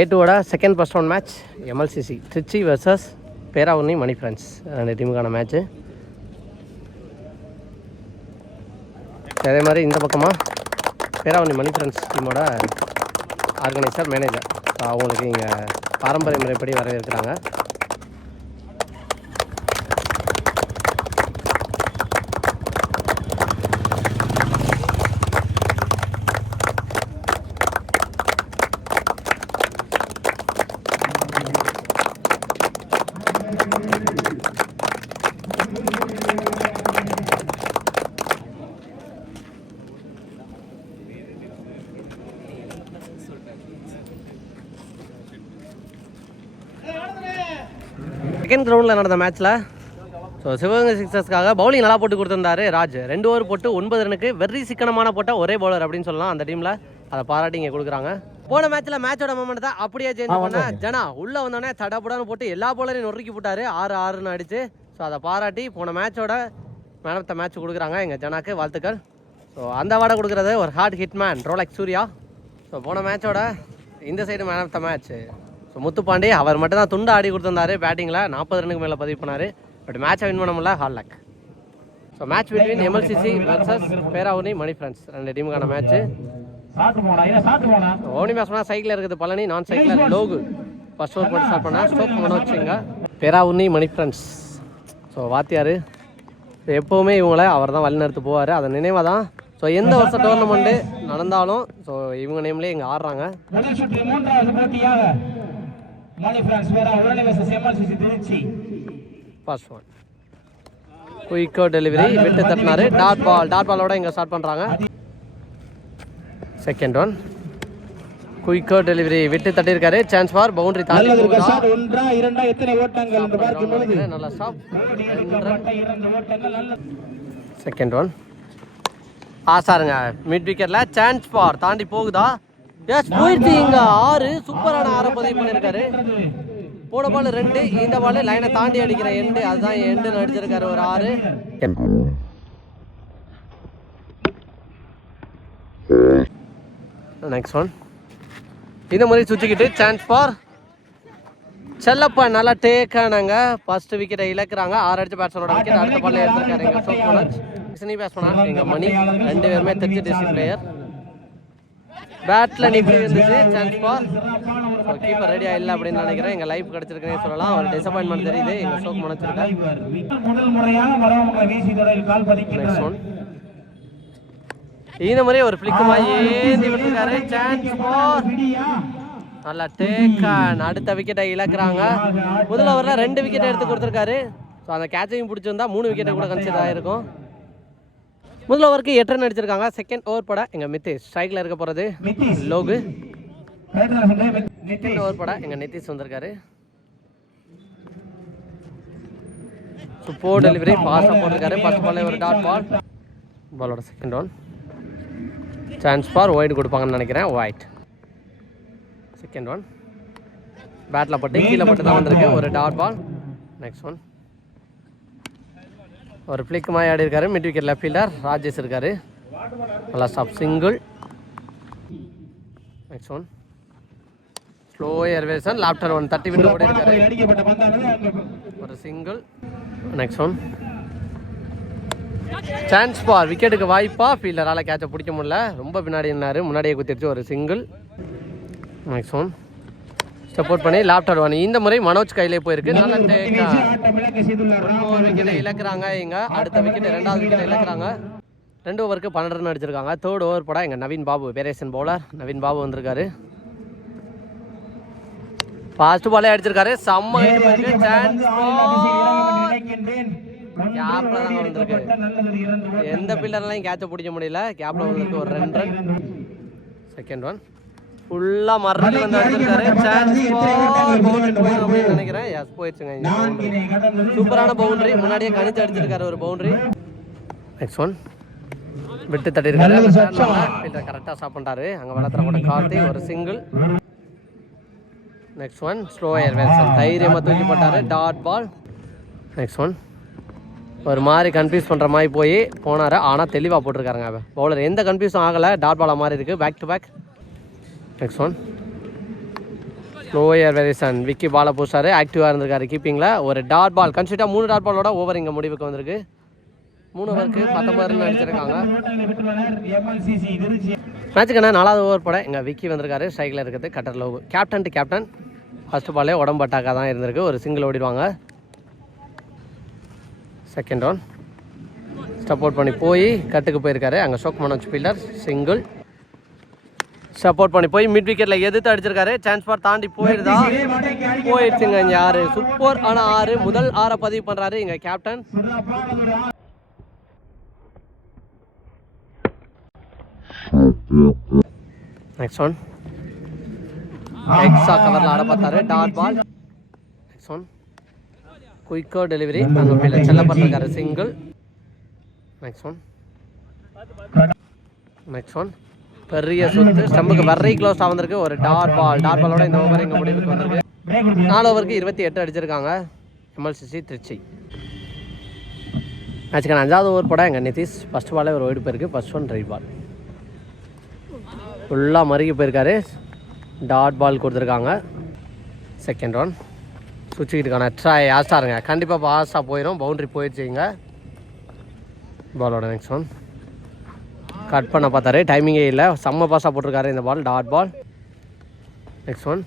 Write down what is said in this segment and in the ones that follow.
டே டூவோட second first round match MLCC Trichy versus Peravurani Mani friends ரெண்டு டீமுக்கான match அதே மாதிரி இந்த பக்கமாக பேராவூர்னி மணி ஃப்ரெண்ட்ஸ் டீமோட ஆர்கனைசர் மேனேஜர் அவங்களுக்கு இங்கே பாரம்பரிய முறைப்படி வரவேற்கிறாங்க. செகண்ட் கிரவுண்டில் நடந்த மேட்ச்சில் ஸோ சிவகங்கை சிக்ஸர்ஸ்க்காக பவுலிங் நல்லா போட்டு கொடுத்துருந்தாரு ராஜ். ரெண்டு ஓவர் போட்டு ஒன்பது ரனுக்கு வெரி சிக்கனமான போட்ட ஒரே பவுலர் அப்படின்னு சொல்லலாம். அந்த டீமில் அதை பாராட்டி இங்கே கொடுக்குறாங்க. போன மேட்ச்சில் மேட்சோட மூமெண்ட் தான் அப்படியே சேஞ்ச் பண்ண ஜனா உள்ளே வந்தோடனே தடபுடான்னு போட்டு எல்லா பவுலரையும் நொறுக்கி போட்டாரு. ஆறு ஆறுன்னு அடிச்சு. ஸோ அதை பாராட்டி போன மேட்சோட மேன் ஆஃப் த மேட்ச் கொடுக்குறாங்க. எங்கள் ஜனாக்கு வாழ்த்துக்கள். ஸோ அந்த வாடை கொடுக்குறது ஒரு ஹார்ட் ஹிட் மேன் ரோலக் சூர்யா ஸோ போன மேட்சோட இந்த side man of the match so Muthupandi அவர் மட்டும் தான் துண்டு ஆடி கொடுத்துருந்தாரு. பேட்டிங்கில் நாற்பது ரனுக்கு மேலே பதிவு பண்ணார். பட் மேட்சை வின் பண்ண முடியல. Hard luck so match between MLCC versus Peravurani Mani friends ரெண்டு டீமுக்கான மேட்ச்சு ஓனி மேட்ச் பண்ணால் சைக்கிள் இருக்குது பழனி நான் சைக்கிள் லோகு. ஃபர்ஸ்ட் ஓவர் போட்டு ஸ்டார்ட் பண்ணேன் ஸ்டோக் மனோஜ் வச்சுங்க. பேராவுன்னி மணி ஃப்ரெண்ட்ஸ் ஸோ வாத்தியார் எப்போவுமே இவங்கள அவர் தான் வழிநடத்து போவார். அதை நினைவாக தான். ஸோ எந்த வருஷம் டோர்னமெண்ட்டு நடந்தாலும் ஸோ இவங்க நேம்லேயே இங்கே ஆடுறாங்க முதல் சுற்று மூன்றாவது போட்டியாக மணி பிரான்ஸ் பேரா உடனே versus MLCC Trichy one குயிக்கோ delivery விட்டு தட்டினாரு. டாட் பால் டாட் பாலோட இங்கே ஸ்டார்ட் பண்ணுறாங்க செகண்ட் ஒன் குயிக்கோ டெலிவரி விட்டு தட்டியிருக்காரு. சான்ஸ் ஃபார் பவுண்டரி தாண்டி நல்லா ஸ்டாப் செகண்ட் ஒன் ஆசாருங்க மிட் விக்கெட்ல சான்ஸ் ஃபார் தாண்டி போகுதா? எஸ் போயிடுச்சு இங்க. ஆறு. சூப்பரான ஆற பதிவு பண்ணியிருக்காரு. போன பால் ரெண்டு. இந்த பால் லைனை தாண்டி அடிக்கிற எண்டு அதுதான் எண்டு அடிச்சிருக்காரு ஒரு ஆறு. நெக்ஸ்ட் ஒன் இந்த மாதிரி சுற்றிக்கிட்டு சான்ஸ் ஃபார் செல்லப்பா. நல்லா டேக் ஆனாங்க ஃபர்ஸ்ட் விக்கெட்டை இழக்கிறாங்க. ஆறு அடிச்ச பேட்ஸ்மனோட விக்கெட் அடுத்த பால் எடுத்திருக்காரு எங்கள் சோப் மனோஜ். சினி பேட்ஸ்மனா எங்கள் மணி. ரெண்டு பேருமே திருச்சி டிஸ்ட்ரிக்ட் பிளேயர் பேட்டில் நிப்பி இருந்துச்சு. சான்ஸ் ஃபார் கீப்பர் ரெடி இல்லை அப்படின்னு நினைக்கிறேன். எங்கள் லைஃப் கிடச்சிருக்குன்னு சொல்லலாம். ஒரு டிசப்பாயின்மெண்ட் தெரியுது. எங்கள் சோக் மனோஜ் நெக்ஸ்ட் ஒன் இந்த மாதிரி ஒரு பிளிக்குமா ஏந்தி விட்டுருக்காரு. சான்ஸ் ஃபார் நல்லா டேக் அடுத்த விக்கெட்டை இழக்கிறாங்க. முதல் ஓவரில் ரெண்டு விக்கெட் எடுத்து கொடுத்துருக்காரு. ஸோ அந்த கேட்சையும் பிடிச்சிருந்தா மூணு விக்கெட்டை கூட கன்சிடர் ஆகிருக்கும் முதல் ஓவருக்கு எட்டு ரன் அடிச்சிருக்காங்க. செகண்ட் ஓவர் போட எங்கள் மித்தேஷ். ஸ்ட்ரைக்கில் இருக்க போகிறது நிதிஷ் லோகு. செகண்ட் ஓவர் போட எங்கள் நிதிஷ் வந்திருக்காரு. சூப்பர் டெலிவரி பாஸாக போட்டிருக்காரு. ஃபர்ஸ்ட் பாலே ஒரு டாட் பால் பாலோட second one chance for wide கொடுப்பாங்கன்னு நினைக்கிறேன். ஒயிட் செகண்ட் ஒன் பேட்டில் பட்டு கீழே பட்டு தான் வந்திருக்கு. ஒரு டாட் பால் நெக்ஸ்ட் ஒன் ஒரு ஃப்ளிக் மாதிரி ஆடி இருக்காரு mid wicket left fielder Rajesh இருக்காரு. நல்லா stop single next one slow ஏர்வேசன் லாப்டர் ஒன் தேர்ட்டி விட்டு ஓடி இருக்காரு. ஒரு single next one chance for விக்கெட்டுக்கு வாய்ப்பா. ஃபீல்டரால் கேட்சை பிடிக்க முடியல. ரொம்ப பின்னாடி நின்னாரு. முன்னாடியே குத்திருச்சு. ஒரு சிங்கிள் நெக்ஸ்ட் ஒன் சப்போர்ட் பண்ணி லாப்டர் ஒன் இந்த முறை மனோஜ் கையிலே போயிருக்கு. நல்ல விக்கெட்டை இழக்கிறாங்க இங்க. அடுத்த விக்கெட் ரெண்டாவது விக்கெட்டை இழக்கிறாங்க. ரெண்டு ஓவருக்கு பன்னெண்டு ரன் அடிச்சிருக்காங்க. தேர்ட் ஓவர் போட எங்க நவீன் பாபு வேரியேஷன் பவுலர் நவீன் பாபு வந்திருக்காரு. ஃபாஸ்ட் பாலே அடிச்சிருக்காரு. செம்ம கேப்ல தான் வந்திருக்கு. எந்த பில்லர்லையும் கேட்ச பிடிக்க முடியல. கேப்ல வந்திருக்கு ஒரு ரெண்டு ரன் செகண்ட் ஒன் ஃபுல்லா மறுபடியும் வந்து அடிச்சிருக்காரு நினைக்கிறேன். எஸ் போயிடுச்சுங்க சூப்பரான பவுண்டரி முன்னாடியே கணிச்சு அடிச்சிருக்காரு ஒரு பவுண்டரி நெக்ஸ்ட் ஒன் விட்டு தட்டிருக்காரு கரெக்டாக ஸ்டாப் பண்ணிட்டாரு அங்கே வளர்த்துற கூட கார்த்தி ஒரு சிங்கிள் நெக்ஸ்ட் ஒன் ஸ்லோ ஏர் வேல்சன் தைரியமாக தூக்கி போட்டாரு. டாட் பால் நெக்ஸ்ட் ஒன் ஒரு மாதிரி கன்ஃபியூஸ் பண்ணுற மாதிரி போய் போனார். ஆனால் தெளிவாக போட்டிருக்காருங்க. பவுலர் எந்த கன்ஃபியூஸும் ஆகலை. டாட் பாலாக மாதிரி இருக்குது back to back next one lower Verizon Vicky பாலை பூசாரு ஆக்டிவாக இருந்திருக்காரு கீப்பிங்கில் ஒரு டாட் பால் கன்சிட்டாக மூணு டாட் பாலோட ஓவர் இங்கே முடிவுக்கு வந்திருக்கு. மூணு ஓவருக்கு பத்தொம்பது ரன் அடிச்சிருக்காங்க ஓட்டங்களை மேட்சுக்கான நாலாவது ஓவர் போட இங்கே விக்கி வந்திருக்காரு. ஸ்ட்ரைக்கில் இருக்கிறது cutter low captain to captain first பாலே உடம்பட்டாக்கா தான் இருந்திருக்கு. ஒரு சிங்கிள் ஓடிடுவாங்க. செகண்ட் ஒன் சப்போர்ட் பண்ணி போய் கட்டுக்கு போயிருக்காரு. அங்கே ஷோக் மனோஜ் பில்லர் சிங்கிள் சப்போர்ட் பண்ணி போய் மிட் விக்கெட்டில் எதிர்த்து அடிச்சிருக்காரு. சான்ஸ் பார் தாண்டி போயிருதா? போயிடுச்சுங்க இங்கே ஆறு. சூப்பர் ஆன ஆறு. முதல் ஆறை பதிவு பண்ணுறாரு இங்கே கேப்டன் நெக்ஸ்ட் ஒன் எக்ஸா கவரில் ஆட பார்த்தாரு. Dot ball next one குயிக்கோ delivery அங்கே fielder செல்லப்பட்டிருக்காரு. Single next one next one பெரிய சுத்து. ஸ்டம்புக்கு வர்றை க்ளோஸ் ஆகிருக்கு ஒரு டாட் பால் டாட் பாலோட இந்த ஓவர் எங்கள் முடிவுக்கு வந்திருக்கு. நாலு ஓவருக்கு இருபத்தி எட்டு அடிச்சிருக்காங்க. எம்எல்சிசி திருச்சி. மேட்சுக்கான அஞ்சாவது ஓவர் போட எங்கள் நிதிஷ். ஃபஸ்ட் பாலே ஒரு ஓடி போயிருக்கு. ஃபஸ்ட் ஒன் ரைட் பால் ஃபுல்லாக மறுகி போயிருக்காரு. டாட் பால் கொடுத்துருக்காங்க. செகண்ட் ரவுண்ட் சுவிட்சுக்கிட்டுக்கான ட்ரை ஆஸ்டாருங்க கண்டிப்பாக பாஸ்டாக போயிடும் பவுண்ட்ரி போயிடுச்சுங்க பாலோட நெக்ஸ்ட் ஒன் கட் பண்ண பார்த்தாரு. டைமிங்கே இல்லை. செம்ம பாஸாக போட்டிருக்காரு இந்த ball dot ball next one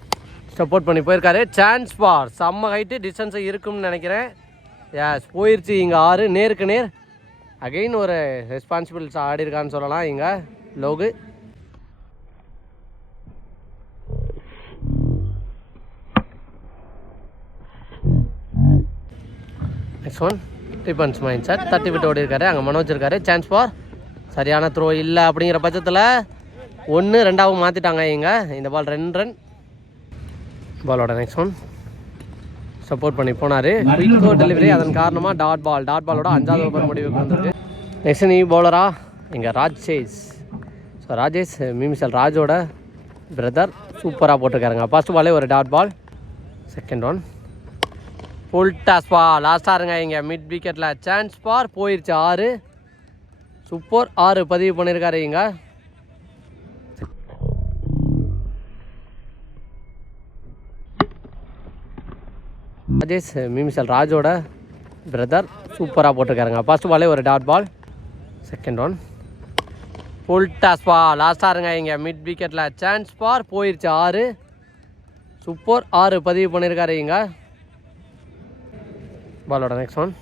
support பண்ணி போயிருக்காரு. சான்ஸ் பார் செம்ம ஹைட்டு டிஸ்டன்ஸு இருக்கும்னு நினைக்கிறேன். எஸ் போயிடுச்சு இங்கே ஆறு. நேருக்கு நேர். அகைன் ஒரு ரெஸ்பான்சிபிள்ஸ் ஆடி இருக்கான்னு சொல்லலாம் இங்கே. Logu. Next one defence mind sir தட்டி விட்டு ஓடி இருக்காரு அங்கே மனோஜ் இருக்காரு. சான்ஸ் ஃபார் சரியான த்ரோ இல்லை அப்படிங்கிற பட்சத்தில் ஒன்று ரெண்டாவும் மாற்றிட்டாங்க இங்க இந்த பால் ரெண்டு ரன் பாலோட நெக்ஸ்ட் ஒன் சப்போர்ட் பண்ணி போனார். குயிக்கோ டெலிவரி அதன் காரணமாக டாட் பால் டாட் பாலோட அஞ்சாவது ஓவர் முடிவுக்கு வந்திருக்கு நெக்ஸ்ட் நீ பவுலரா இங்கே ராஜேஷ். ஸோ ராஜேஷ் மீமிசல் ராஜோட பிரதர் சூப்பராக போட்டிருக்காருங்க. ஃபர்ஸ்ட் பாலே ஒரு dot ball second one full toss பா லாஸ்ட்டாக இருங்க இங்கே. மிட் விக்கெட்டில் சான்ஸ் பார் போயிருச்சு ஆறு. சூப்பர். ஆறு பதிவு பண்ணியிருக்காரு இங்க ராஜேஷ் மீமிசல் ராஜோட பிரதர் சூப்பராக போட்டிருக்காருங்க. ஃபர்ஸ்ட் பாலே ஒரு dot ball second one full toss பா லாஸ்ட்டாக இருங்க இங்கே. மிட் விக்கெட்டில் சான்ஸ் பார் போயிருச்சு. ஆறு. சூப்பர். ஆறு பதிவு பண்ணியிருக்காரு இங்கே. பாலோட நெக்ஸ்ட் ஒன்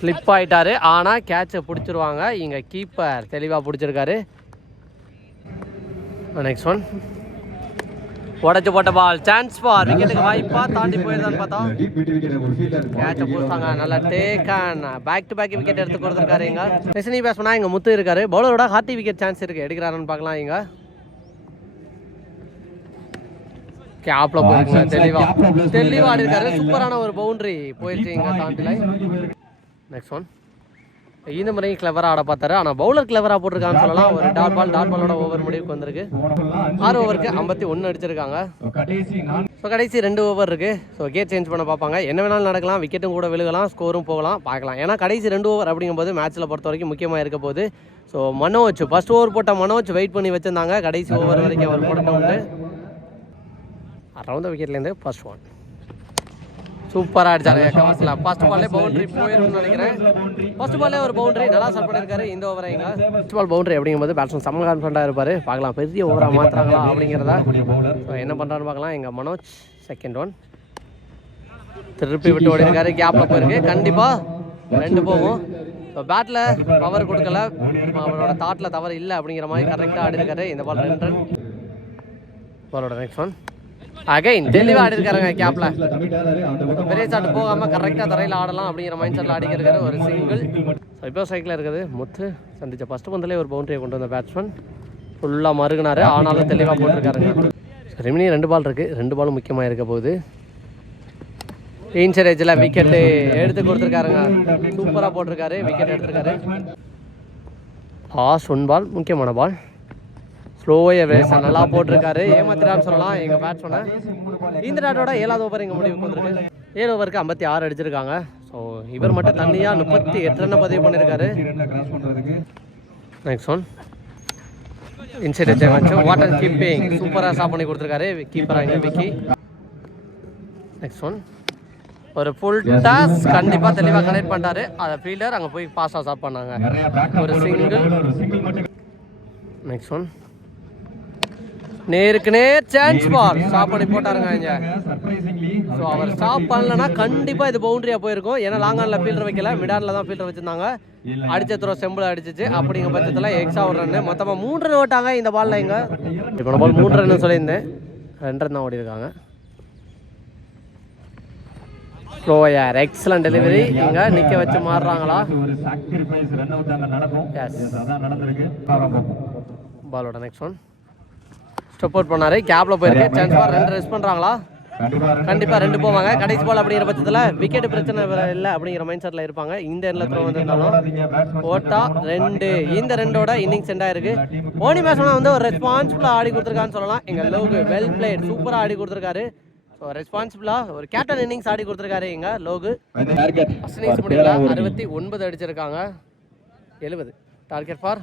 ஸ்லிப் ஆயிட்டாரு. ஆனால் கேட்சை பிடிச்சிருவாங்க. இங்கே கீப்பர் தெளிவாக பிடிச்சிருக்காரு. நெக்ஸ்ட் ஒன் உடச்சு போட்ட பால் சான்ஸ் பார் விக்கெட்டுக்கு வாய்ப்பா தாண்டி போயிருந்தான்னு பார்த்தா. கேட்சை பிடிச்சாங்க. நல்லா taken back to back wicket எடுத்து கொடுத்துருக்காரு இங்க. நெக்ஸ்ட் பண்ணா இங்கே முத்து இருக்காரு. பவுலரோட ஹார்ட்டி விக்கெட் சான்ஸ் இருக்கு. எடுக்கிறாருன்னு பார்க்கலாம் இங்க. கேப்ல போயிருக்காரு. தெளிவா. தெளிவா ஆடி இருக்காரு சூப்பரான ஒரு பவுண்டரி போயிருச்சு இங்க தாண்டில. நெக்ஸ்ட் ஒன் இந்த முறையும் கிளவராக ஆட பார்த்தாரு. ஆனால் பவுலர் கிளவராக போட்டிருக்கான்னு சொல்லலாம். ஒரு டாட் பால் டாட் பாலோட ஓவர் முடிவுக்கு வந்திருக்கு. ஆறு ஓவருக்கு ஐம்பத்தி ஒன்று அடிச்சிருக்காங்க. கடைசி ஸோ கடைசி ரெண்டு ஓவர் இருக்குது ஸோ கேட் சேஞ்ச் பண்ண பார்ப்பாங்க. என்ன வேணாலும் நடக்கலாம். விக்கெட்டும் கூட விழுகலாம். ஸ்கோரும் போகலாம். பார்க்கலாம். ஏன்னா கடைசி ரெண்டு ஓவர் அப்படிங்கும்போது மேட்ச்சில் பொறுத்த வரைக்கும் முக்கியமாக இருக்க போது ஸோ மனோஜ் ஃபர்ஸ்ட் ஓவர் போட்ட மனோஜ் வெயிட் பண்ணி வச்சிருந்தாங்க. கடைசி ஓவர் வரைக்கும் அவர் போட்டோம்னு அரௌண்ட் விக்கெட்லேருந்து ஃபர்ஸ்ட் ஒன் சூப்பராக அடிச்சாரு கவர்ஸில் ஃபர்ஸ்ட் பால்லே பவுண்டரி போயிருக்கும்னு நினைக்கிறேன். ஃபர்ஸ்ட் பால்லே ஒரு பவுண்டரி நல்லா செட் பண்ணியிருக்காரு இந்த ஓவர் இங்க. ஃபர்ஸ்ட் பால் பவுண்டரி அப்படிங்கும்போது பேட்ஸ்மேன் செம்ம கான்ஃபிடண்டாக இருப்பார். பார்க்கலாம் பெரிய ஓவராக மாற்றுறாங்களா அப்படிங்கிறத. ஸோ என்ன பண்ணுறான்னு பார்க்கலாம். எங்கள் மனோஜ் செகண்ட் ஒன் திருப்பி விட்டு ஓடி இருக்காரு கேப்பில் போயிருக்கு. கண்டிப்பாக ரெண்டு போகும். ஸோ பேட்டில் பவர் கொடுக்கல. அவரோட தாட்டில் தவறு இல்லை அப்படிங்கிற மாதிரி கரெக்டாக ஆடி இருக்காரு இந்த பால் ரெண்டு ரன் பாலோட நெக்ஸ்ட் ஒன் அகைன் தெளிவாக ஆடி இருக்காருங்க கேப்பில் பெரிய ஷாட் போகாமல் கரெக்டாக தரையில் ஆடலாம் அப்படிங்கிற மைண்ட் செட்டில் ஆடிக்கிறாரு ஒரு சிங்கிள் ஸோ இப்போ சைக்கிளில் இருக்குது. முத்து சந்திச்ச ஃபஸ்ட்டு பந்திலே ஒரு பவுண்டரியை கொண்டு வந்த பேட்ஸ்மேன் ஃபுல்லாக மறுகினாரு. ஆனாலும் தெளிவாக போட்டிருக்காருங்க ரெமினி ரெண்டு பால் இருக்குது ரெண்டு பாலும் முக்கியமாக இருக்க போகுது. இன்சர் ஏஜில் விக்கெட்டு எடுத்து கொடுத்துருக்காருங்க. சூப்பராக போட்டிருக்காரு. விக்கெட் எடுத்திருக்காரு. லாஸ்ட் ஒன் பால் முக்கியமான பால் ஸ்லோவாக ரேஸ் நல்லா போட்டிருக்காரு. ஏமாத்திரான்னு சொல்லலாம். எங்கள் பேட்ஸ்மேனை இந்த டாட்டோட ஏழாவது ஓவர் எங்கள் முடிவுக்கு வந்திருக்கு. ஏழு ஓவருக்கு ஐம்பத்தி ஆறு அடிச்சிருக்காங்க. ஸோ இவர் மட்டும் தனியாக முப்பத்தி எட்டு ரன்னை பதிவு பண்ணியிருக்காரு நெக்ஸ்ட் ஒன் இன்சைட் வச்சு வச்சு வாட்டர் கீப்பிங் சூப்பராக ஸ்டாப் பண்ணி கொடுத்துருக்காரு. கீப்பராக இங்கே விக்கி நெக்ஸ்ட் ஒன் ஒரு ஃபுல் டாஸ் கண்டிப்பாக தெளிவாக கனெக்ட் பண்ணிட்டாரு. அதை ஃபீல்டர் அங்கே போய் பாஸாக ஸ்டாப் பண்ணாங்க. ஒரு மட்டும். நெக்ஸ்ட் ஒன் நேருக்கு நேர் சான்ஸ் பால் ஸ்டாப் பண்ணி போட்டாருங்க இங்கே. ஸோ அவர் ஸ்டாப் பண்ணலன்னா கண்டிப்பாக இது பவுண்டரியாக போயிருக்கும். ஏன்னா லாங்கானில் ஃபீல்டர் வைக்கல. மிடானில் தான் ஃபீல்டர் வச்சிருந்தாங்க. அடிச்ச த்ரோ செம்பிள் அடிச்சிச்சு. அப்படிங்கிற பட்சத்தில் எக்ஸ்ட்ரா ஒரு ரன் மொத்தமாக மூன்று ரன் ஓட்டாங்க இந்த பால்ல இங்க. இப்போ பால் மூன்று ரன் சொல்லியிருந்தேன். ரெண்டு ரன் தான் ஓடி இருக்காங்க. ஸ்லோயார் எக்ஸலன்ட் டெலிவரி இங்கே நிற்க வச்சு மாறுறாங்களா. பாலோட நெக்ஸ்ட் ஒன் ஸ்டெப் அவுட் பண்ணாரு கேப்ல போயிருக்கு. சான்ஸ் பார் ரெண்டு ரெஸ்ட் பண்ணுறாங்களா கண்டிப்பா run கண்டிப்பா ரெண்டு போவாங்க. கடைசி பால் அப்படிங்கிற பட்சத்தில் விக்கெட் பிரச்சனை இல்லை அப்படிங்கிற மைண்ட் செட்டில் இருப்பாங்க. இந்த எண்ணில் த்ரோ வந்திருந்தாலும் ஓட்டா ரெண்டு. இந்த ரெண்டோட இன்னிங்ஸ் எண்ட் ஆயிருக்கு. ஓனி மேட்ச்லாம் வந்து ஒரு ரெஸ்பான்சிபிளாக ஆடி கொடுத்துருக்கான்னு சொல்லலாம். எங்கள் லோகு வெல் பிளேட் சூப்பராக ஆடி கொடுத்துருக்காரு. ஸோ ரெஸ்பான்சிபிளாக ஒரு கேப்டன் இன்னிங்ஸ் ஆடி கொடுத்துருக்காரு எங்க லோகு. இன்னிங்ஸ் முடியல. அறுபத்தி ஒன்பது அடிச்சிருக்காங்க. எழுபது. டார்கெட் ஃபார்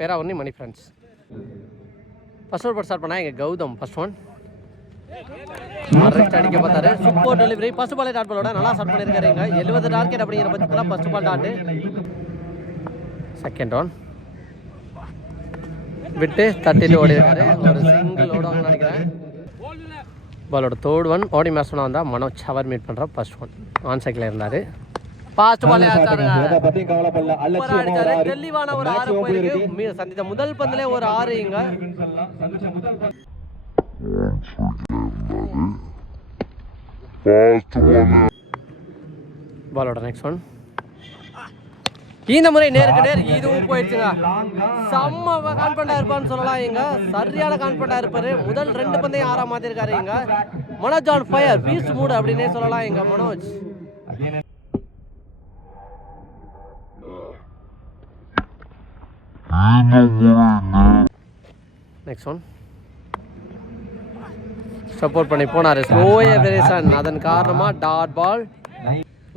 பேரா ஒன்னி மணி ஃப்ரெண்ட்ஸ் ஃபர்ஸ்ட் ஓவர் ஸ்டார்ட் பண்ணா எங்க கௌதம் ஃபர்ஸ்ட் ஒன் ரெஸ்ட் அடிக்க பார்த்தாரு. சூப்பர் டெலிவரி ஃபர்ஸ்ட் பாலே டாட் பாலோட நல்லா ஸ்டார்ட் பண்ணியிருக்காரு இங்க. எழுபது டார்கெட் அப்படிங்கிற பட்சத்தில் first ball dot second one விட்டு தட்டிட்டு ஓடி இருக்காரு ஒரு சிங்கிள் ஓடுவாங்கன்னு நினைக்கிறேன். பாலோட தேர்ட் ஒன் ஓடி மேட்ச் வந்தால் மனோஜ் அவர் மீட் பண்ணுற ஃபர்ஸ்ட் ஒன் ஆன் சைக்கிள் இருந்தார். ஃபாஸ்ட் பாலே ஒரு அடிச்சாரு ஆறு. தெளிவான ஒரு ஆறு Maximum போயிருக்கு. சந்தித்த முதல் பந்திலே ஒரு ஆறு இங்க. பாலோட நெக்ஸ்ட் ஒன் இந்த முறை நேருக்கு நேர் இதுவும் போயிடுச்சுங்க. செம்ம கான்ஃபிடண்டா இருப்பான்னு சொல்லலாம் இங்க. சரியான கான்ஃபிடண்டா இருப்பாரு. முதல் ரெண்டு பந்தையும் ஆறா மாத்திருக்காரு இங்க. Manoj on fire beast mode அப்படின்னே சொல்லலாம் இங்க மனோஜ். நெக்ஸ்ட் ஒன் சப்போர்ட் பண்ணி போனார். ஸ்லோய வெரேசன் அதன் காரணமாக டாட் பால்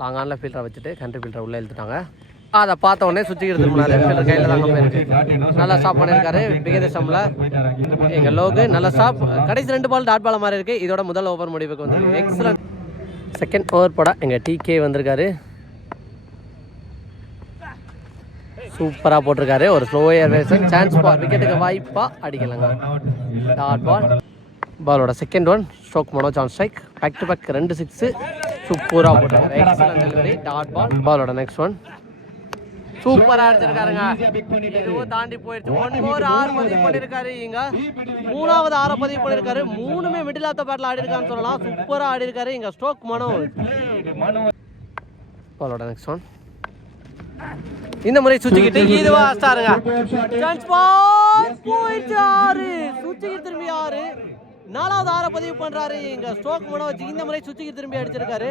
லாங்கானில் லாங் ஃபீல்டரை வச்சுட்டு கண்ட்ரி ஃபீல்டரை உள்ளே எழுத்துட்டாங்க அதை பார்த்த உடனே சுற்றிக்கிறது போனார் ஃபீல்டர் கையில் தாங்க போயிருக்கு நல்லா ஸ்டாப் பண்ணியிருக்காரு. விகதேசம்ல போயிட்டாரு. எங்கள் லோகு நல்ல ஸ்டாப் கடைசி ரெண்டு பால் டாட் பால் மாதிரி இருக்குது இதோட முதல் ஓவர் முடிவுக்கு வந்து எக்ஸலன்ட் செகண்ட் ஓவர் போட எங்கள் டிகே வந்திருக்காரு. சூப்பராக போட்டிருக்காரு. ஒரு ஸ்லோயர் வேசன் சான்ஸ் பால் விக்கெட்டுக்கு வாய்ப்பாக அடிக்கலாங்க. டாட் பால் பாலோட second one stroke Manoj on strike back to back ரெண்டு சிக்ஸு சூப்பராக போட்டிருக்காரு. எக்ஸலன்ட் டெலிவரி டாட் பால் பாலோட நெக்ஸ்ட் ஒன் சூப்பராக அடிச்சிருக்காருங்க. Easy இதுவும் தாண்டி போயிடுச்சு. ஒன் மோர் ஆறு பதிவு பண்ணியிருக்காரு இங்க. மூணாவது ஆறு பதிவு பண்ணிருக்காரு. மூணுமே மிடில் ஆஃப் த பேட்டில் ஆடி இருக்கான்னு சொல்லலாம். சூப்பராக ஆடி இருக்காரு இங்க ஸ்ட்ரோக் மனோ பாலோட நெக்ஸ்ட் ஒன் இந்த முறை சுத்திக்கிட்டு இதுவா ஸ்டாருங்க. போயிடுச்சு ஆறு சுத்திக்கிட்டு திரும்பி ஆறு நாலாவது ஆற பதிவு பண்றாரு. இங்க ஸ்ட்ரோக் மனோஜ் இந்த முறை சுத்திக்கிட்டு திரும்பி அடிச்சிருக்காரு.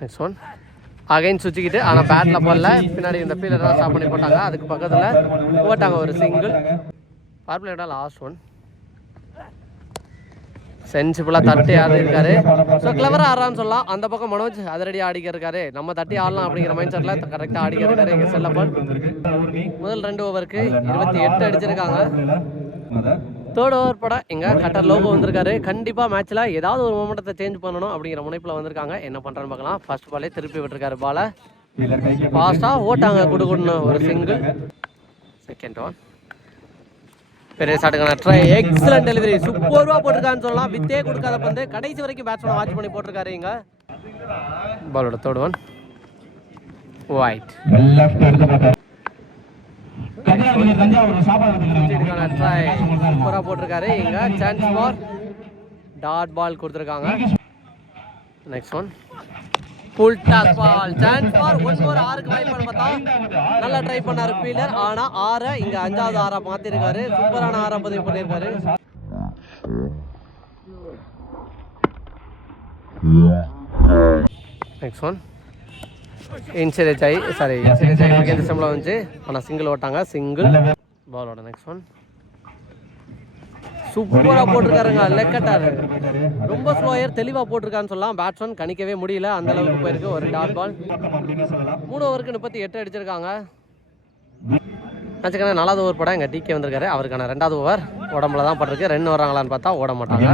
நெக்ஸ்ட் ஒன் அகைன் சுற்றிக்கிட்டு ஆனால் பேட்டில் போடல. பின்னாடி இந்த ஃபீல்டர் தான் ஸ்டாப் பண்ணி போட்டாங்க. அதுக்கு பக்கத்தில் போட்டாங்க ஒரு சிங்கிள் பவர் பிளேடா லாஸ்ட் ஒன் சென்சிபிளாக தட்டி ஆடி இருக்காரு ஸோ கிளவராக ஆடுறான்னு சொல்லலாம். அந்த பக்கம் மனோஜ் அதிரடி ஆடிக்க இருக்காரு நம்ம தட்டி ஆடலாம் அப்படிங்கிற மைண்ட் செட்டில் கரெக்டாக ஆடிக்க இருக்காரு எங்கள் செல்லப்பன் முதல் ரெண்டு ஓவருக்கு இருபத்தி எட்டு அடிச்சிருக்காங்க. தேர்ட் ஓவர் பட எங்க கட்டர் லோகோ வந்திருக்காரு. கண்டிப்பாக மேட்ச்சில் ஏதாவது ஒரு மொமெண்டத்தை சேஞ்ச் பண்ணணும் அப்படிங்கிற முனைப்பில் வந்திருக்காங்க. என்ன பண்ணுறான்னு பார்க்கலாம். ஃபர்ஸ்ட் பாலே திருப்பி விட்டுருக்காரு பாலை ஃபாஸ்ட்டாக ஓட்டாங்க குடுகுடுன்னு ஒரு சிங்கிள் செகண்ட் ஒன் பெரிய சாட்டுக்கான ட்ரை எக்ஸலன்ட் டெலிவரி சூப்பர்வா போட்டிருக்கான்னு சொல்லலாம். வித்தே கொடுக்காத பந்து கடைசி வரைக்கும் பேட்ஸ்மேன் வாட்ச் பண்ணி போட்டிருக்காரு இங்க பாலோட தோடுவன் ஒயிட் ட்ரை சூப்பராக போட்டிருக்காரு இங்க சான்ஸ் ஃபார் டாட் பால் கொடுத்துருக்காங்க. Next one full toss ball chance for one more ஆறுக்கு வாய்ப்பு பார்த்தா நல்லா ட்ரை பண்ணாரு ஃபீல்டர் ஆனா ஆறை இங்க அஞ்சாவது ஆறா மாத்திருக்காரு. சூப்பரான ஆறா பதிவு பண்ணியிருக்காரு நெக்ஸ்ட் ஒன் இன்சூரன்ஸ் ஆகி சாரி இன்சூரன்ஸ் ஆகி வந்துச்சு ஆனால் சிங்கிள் ஓட்டாங்க. சிங்கிள் பாலோட நெக்ஸ்ட் ஒன் சூப்பராக போட்டிருக்காருங்க லெக்கட்டார். ரொம்ப ஸ்லோயர் தெளிவா போட்டிருக்கான்னு சொல்லலாம். பேட்ஸ்மேன் கணிக்கவே முடியல. அந்த அளவுக்கு போயிருக்கு. ஒரு டாட் பால் மூணு ஓவருக்கு முப்பத்தி எட்டு அடிச்சிருக்காங்க. நினச்சிக்கணும் நாலாவது ஓவர் படம் எங்கள் டிகே வந்திருக்காரு. அவருக்கான ரெண்டாவது ஓவர் உடம்புல தான் பட்டிருக்கு. ரன் வர்றாங்களான்னு பார்த்தா ஓட மாட்டாங்க.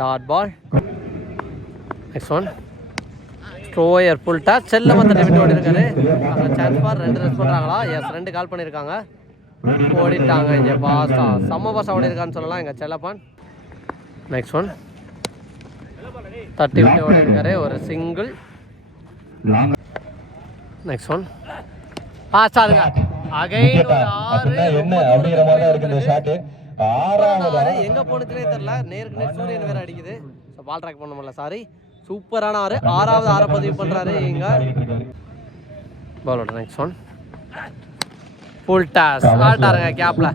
டாட் பால் நெக்ஸ்ட் ஒன் ஸ்ட்ரோயர் புல் டாச் செல்ல வந்து விட்டு ஓடி இருக்காரு அங்கே சான்ஸ் பார் ரெண்டு ரன் பண்ணுறாங்களா எஸ் ரெண்டு கால் பண்ணியிருக்காங்க. ஓடிட்டாங்க இங்கே பாஸா செம்ம பாஸா ஓடி இருக்கான்னு சொல்லலாம் எங்கள் செல்லப்பான். நெக்ஸ்ட் ஒன் தட்டி விட்டு ஓடி இருக்காரு ஒரு சிங்கிள் நெக்ஸ்ட் ஒன் பாஸ்டாருங்க அகைன் ஒரு ஆறு என்ன அப்படிங்கிற மாதிரி தான் இருக்கு இந்த ஷாட் ஆறாவது ஆறு எங்க தெரியல. நேருக்கு நேர் சூரியன் வேற அடிக்குது. பால் ட்ராக் பண்ண முடியல. சாரி சூப்பரான ஆறு. ஆறாவது ஆற பதிவு பண்றாரு இங்க. பாலோட நெக்ஸ்ட் ஒன் ஃபுல் டாஸ் ஆட்டாருங்க கேப்ல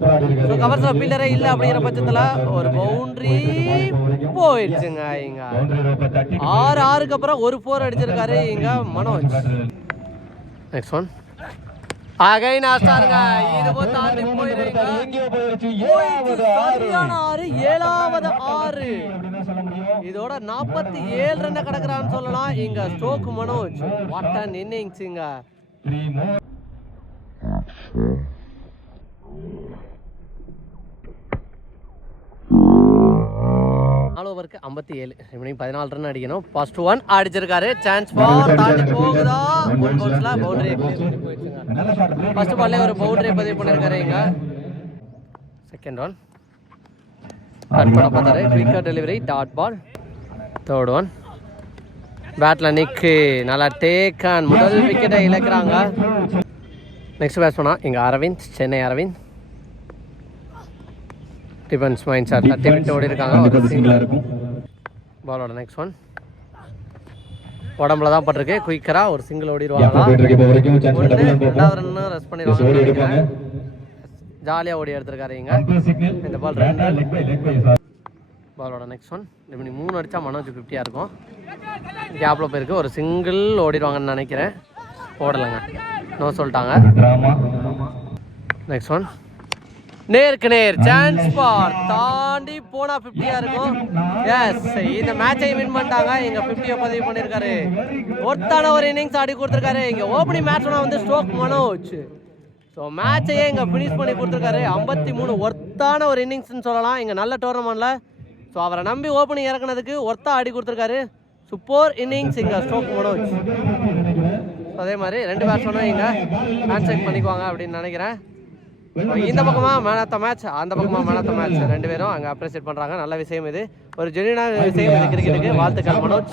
ஸோ கவர்ஸ்ல ஃபீல்டரே இல்லை அப்படிங்கிற பட்சத்தில் ஒரு பவுண்டரி போயிடுச்சுங்க இங்க. ஆறு ஆறுக்கு அப்புறம் ஒரு ஃபோர் அடிச்சிருக்காரு இங்க மனோஜ். நெக்ஸ்ட் ஒன் அகைன் ஆஸ்டாருங்க இதுவும் தாண்டி. ஏழாவது ஆறு ஏழாவது ஆறு. அப்படின்னு சொல்ல முடியும் இதோட நாற்பத்தி ஏழு ரன் கிடக்குறான்னு சொல்லலாம். இங்க stroke Manoj. What an innings இங்க த்ரீ மோர் நாலு ஓவருக்கு ஐம்பத்தி ஏழு ரிமைனிங் பதினாலு ரன் அடிக்கணும். ஃபர்ஸ்ட் ஒன் அடிச்சிருக்காரு. சான்ஸ் பால் தாண்டி போகுதா? ஒன் பவுன்ஸ்ல பவுண்டரி ஃபர்ஸ்ட் பால்லே ஒரு பவுண்டரி பதிவு பண்ணிருக்காரு இங்க செகண்ட் ஒன் கட் பண்ண பார்த்தாரு quicker delivery dot ball third one பேட்ல நிக்கு நல்லா டேக்கன் முதல் விக்கெட்டை இழக்கிறாங்க. நெக்ஸ்ட் பேட்ஸ்மனா இங்க Aravind Chennai Aravind. Defence mind sir தட்டி விட்டு ஓடி இருக்காங்க. ஒரு சிங்கிளா சிங்கிள் இருக்கும். பாலோட நெக்ஸ்ட் ஒன் உடம்புல தான் பட்டிருக்கு. குயிக்கரா ஒரு சிங்கிள் ஓடிடுவாங்களா? ரெண்டாவது ரன் ரெஸ்ட் பண்ணிடுவாங்க. ஜாலியாக ஓடி எடுத்திருக்காரு இங்க. அம்பையர் சிக்னல் இந்த ball ரெண்டா leg bye leg bye sir பாலோட நெக்ஸ்ட் ஒன் இப்படி மூணு அடிச்சா மனோஜ் ஃபிஃப்டியாக இருக்கும். கேப்பில் போயிருக்கு. ஒரு சிங்கிள் ஓடிடுவாங்கன்னு நினைக்கிறேன். ஓடலைங்க நோ சொல்லிட்டாங்க. நெக்ஸ்ட் ஒன் நேருக்கு நேர் சான்ஸ் பார். தாண்டி போனா ஃபிஃப்டியா இருக்கும். எஸ் இந்த மேட்சை வின் பண்ணிட்டாங்க. இங்க ஃபிஃப்டியை பதிவு பண்ணியிருக்காரு ஒருத்தான ஒரு இன்னிங்ஸ் ஆடி கொடுத்துருக்காரு. இங்க ஓப்பனிங் மேட்ச்னா வந்து ஸ்ட்ரோக் மனோஜ். ஸோ மேட்சையே இங்கே ஃபினிஷ் பண்ணி கொடுத்துருக்காரு. ஐம்பத்தி மூணு ஒர்த்தான ஒரு இன்னிங்ஸ்னு சொல்லலாம். இங்கே நல்ல டோர்னமெண்ட்டில் ஸோ அவரை நம்பி ஓப்பனிங் இறக்குனதுக்கு ஒர்த்தா ஆடி கொடுத்துருக்காரு. சூப்பர் இன்னிங்ஸ் இங்கே ஸ்ட்ரோக் மனோஜ். அதே மாதிரி ரெண்டு பேட்ஸ்மேனும் இங்கே ஹேண்ட் செக் பண்ணிக்குவாங்க அப்படின்னு நினைக்கிறேன். இந்த பக்கமா? மேன் ஆஃப் த மேட்ச் அந்த பக்கமா மேன் ஆஃப் த மேட்ச் ரெண்டு பேரும் அங்கே அப்ரிசியேட் பண்ணுறாங்க நல்ல விஷயம் இது. ஒரு ஜெனியூனான விஷயம் கிரிக்கெட்டுக்கு வாழ்த்துக்கள் மனோஜ்.